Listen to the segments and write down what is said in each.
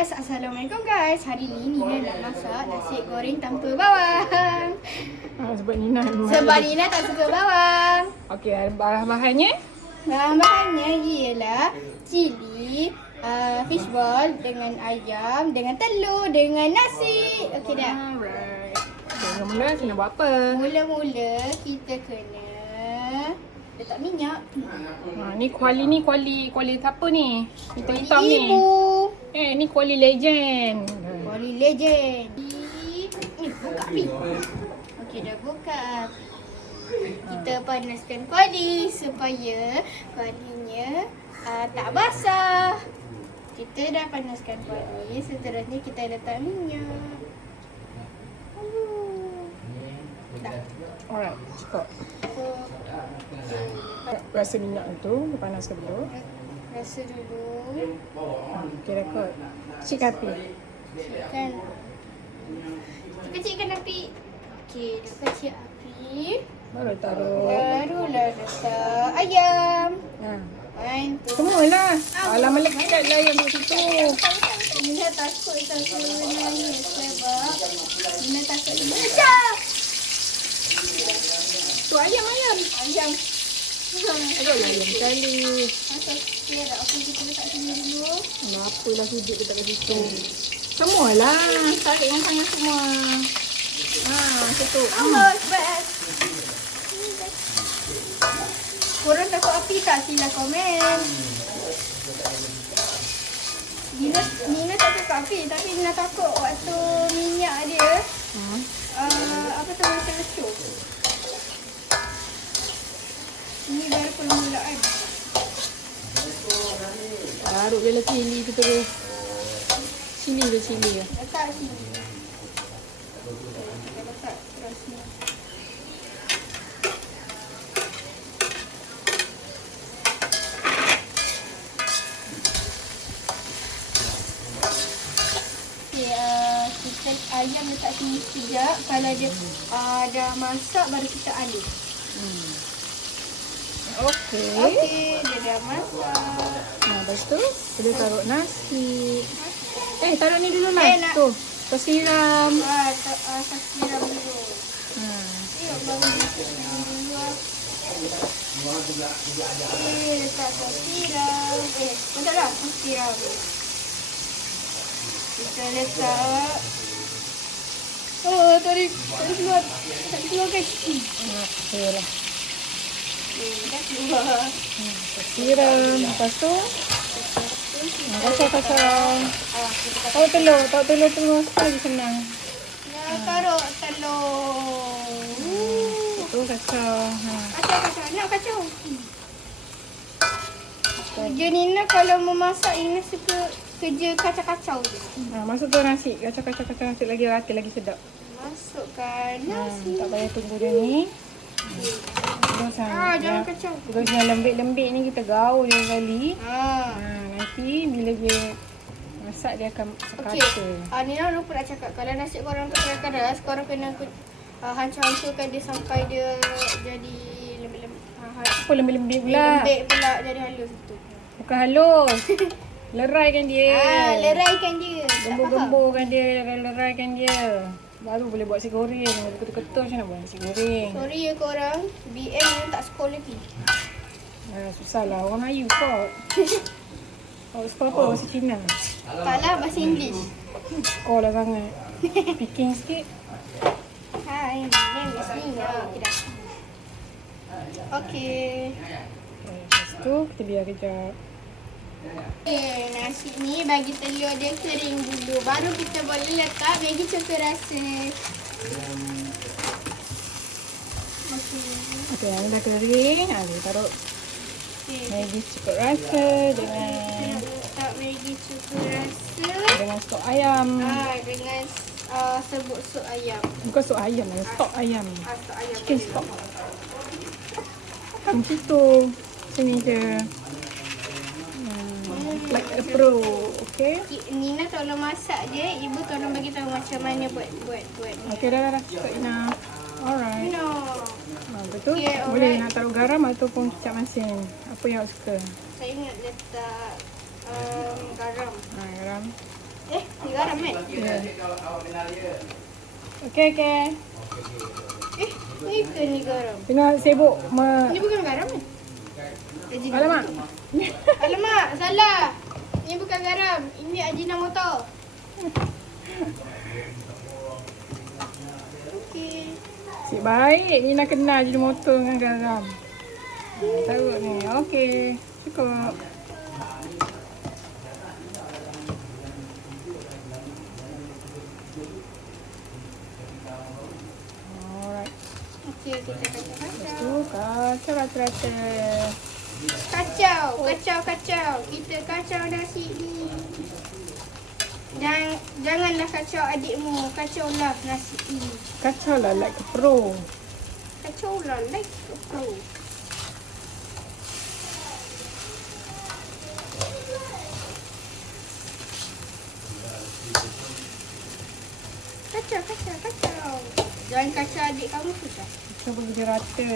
guys, Assalamualaikum guys. Hari ni Nina nak masak nasi goreng tanpa bawang. Sebab Nina Sebab Nina tak suka bawang. Okey, bahan-bahannya? Bahan-bahannya ialah cili, fishball dengan ayam, dengan telur, dengan nasi. Okey dah. Alright. Mula-mula kena buat apa? Mula-mula kita kena letak minyak. Ni kuali siapa ni? Hitam-hitam ni. Ibu. Ni kuali legend. Kuali legend. Buka api. Okey, dah buka api. Kita panaskan kuali supaya kualinya tak basah. Kita dah panaskan kuali, seterusnya kita letak minyak. Dah. Alright, cukup. Rasa minyak tu panaskan dulu. Rasa dulu. Okey, rekod. Cik api. Kecilkan. Kecilkan api. Okey, dah kecil api. Baru taruh. Barulah letak ayam. Semualah. Alah melekat lah yang kat situ. Nina takut sebenarnya sebab Nina takut dia meledak. Tu ayam. Ayam. Aduh, ayam sekali. Asal sikit tak apa kita letak sini dulu. Apalah sudut letak kat situ. Semualah. Tarik dengan tangan semua. Macam tu. Allah, best. Korang takut api tak? Sila komen. Nina tak takut api, tapi Nina takut waktu minyak dia apa tu macam lecup. Ini baru permulaan. Taruh je lah cili tu terus. Cili je. Letak sini. Kita letak terus ni. Kita ayam letak sini sekejap. Kalau dia dah masak baru kita alih. Okey, dia dah masak. Lepas tu kita taruh nasi. Taruh ni dulu lah. nak. Tu. Tersiram. Siram dulu. Tengok baru disiram dulu. Letak siram. Betul tak? Siram. Kita letak. Tadi keluar. Tak keluar guys. Okey lah. Dah keluar. Tersiram. Lepas tu kacau. Taruh telur. Terus lagi senang. Taruh telur. Tu kacau. Kacau. Nak kacau. Kerja Nina kalau memasak, Nina suka kerja kacau-kacau je. Masukkan nasi. Kacau nasi lagi rata, lagi sedap. Masukkan nasi. Tak payah tunggu dia ni. Terus Jangan kacau. Terus yang lembik-lembik ni kita gaul dia sekali. Nanti bila dia masak dia akan sekata. Nina lupa nak cakap. Kalau nasi korang tu keras, korang kena hancur-hancurkan dia sampai dia jadi lembik-lembik. Apa lembik-lembik pula? Lembik pula jadi halus tu. Bukan halus. Leraikan dia. Leraikan dia. Gembur-gemburkan dia, leraikan dia. Baru boleh buat nasi goreng. Ketul-ketul macam nak buat nasi goreng. Sorry ya korang, BM yang tak sekolah lagi. Susahlah, orang Melayu kot. Sekolah apa? Bahasa Cina? Taklah, bahasa English. Sekolah sangat. Speaking sikit. Hi, my name is Nina. Okay. Lepas tu kita biar kejap. Nasi ni bagi telur dia kering dulu. Baru kita boleh letak Maggi cuka rasa. Okey, yang dah kering. Kita taruh Maggi cuka rasa dengan Maggi cuka rasa dengan stok ayam. Dengan serbuk sup ayam. Bukan sup ayam, stok ayam. Stok ayam. Chicken stock. Macam tu. Sini je. Like a pro, okay? Nina tolong masak je, ibu tolong bagi tahu macam mana buat. Okay, dah. Cukup enough. Alright. Betul? Okay, boleh nak taruh garam ataupun kicap masin. Apa yang awak suka? Saya nak letak garam. Garam. Ni garam kan? Ya. Okey. Ni ke ni garam? Tengah sibuk Ni bukan garam kan? Alamak. Alamak, salah. Ni bukan garam. Ini Ajinomoto. Okey. Cik baik ni nak kenal Ajinomoto dengan garam. Taruh ni. Okey. Cukup. Alright. Okey, kita kacau-kacau. Tu kacau rata-rata. Kacau. Kita kacau nasi ni. Dan janganlah kacau adikmu. Kacaulah nasi ni. Kacau lah like a pro. Kacaulah like a pro. Kacau. Jangan kacau adik kamu susah. Kita bagi dia rata.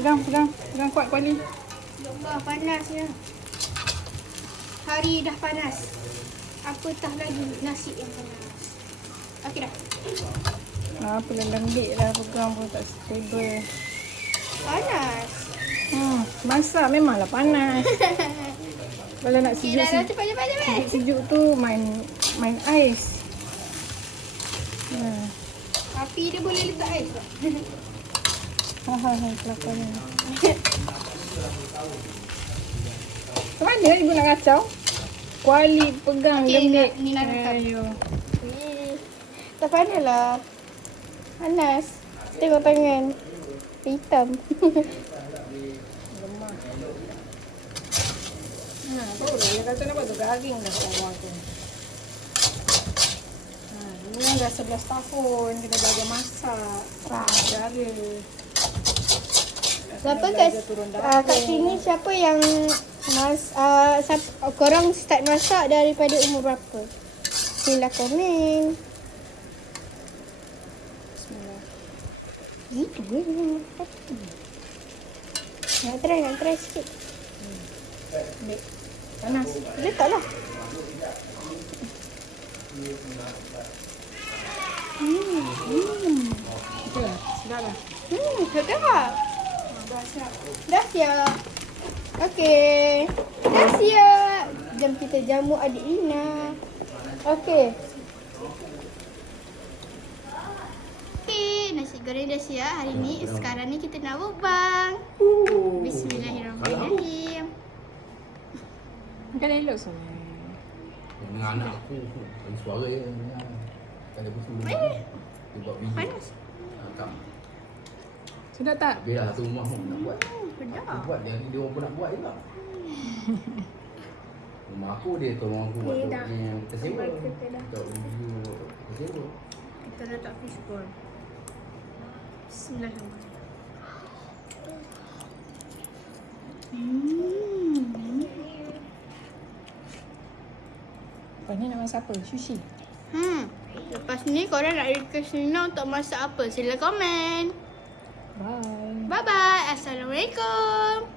Pegang kuat kuali. Allah, panasnya. Hari dah panas. Apatah lagi nasi yang panas. Okey dah. Apa lembik lah pegang pun tak stable. Panas. Masak memanglah panas. Kalau nak Okey dah, sejuk cepat. sejuk tu main ais. Api dia boleh letak ais tak? Kelakarnya. Macam mana ibu nak kacau? Kuali pegang Okey, lembik. ni nak rekam. Ayo. Tak panas lah. Panas. Tengok tangan. Hitam. Lemah. Baru dia kata nampak tu garing dah bawah tu. Ini yang dah 11 tahun kena belajar masak. Cara. Siapa Belajar turun dapur. kat sini siapa yang korang start masak daripada umur berapa? Sila komen. Bismillah. Gitu ke dia? Nak try sikit. Ambil. Panas. Letaklah. Betul lah. Sedap lah. Sedap. Dah siap. Dah siap. Okey. Dah siap. Jom kita jamu adik Ina. Okey. Okey, nasi goreng dah siap hari ni. Sekarang ni kita nak mukbang. Bismillahirrahmanirrahim. Makan elok semua. Dengan anak aku bagi suara je dengar. Tak ada busu dia buat video. Panas. Kak, Sedap tak? biar satu rumah pun nak buat. Sedap. Aku buat dia orang pun nak buat juga. Rumah aku dia tolong aku buat Okey, tu dah. yang tersewa. Kita dah. Buat video tersewa. Kita letak fishball. Bismillahirrahmanirrahim. Lepas ni nak masak apa? Sushi? Lepas ni korang nak request Nina untuk masak apa? Sila komen. Bye. Bye-bye. Assalamualaikum.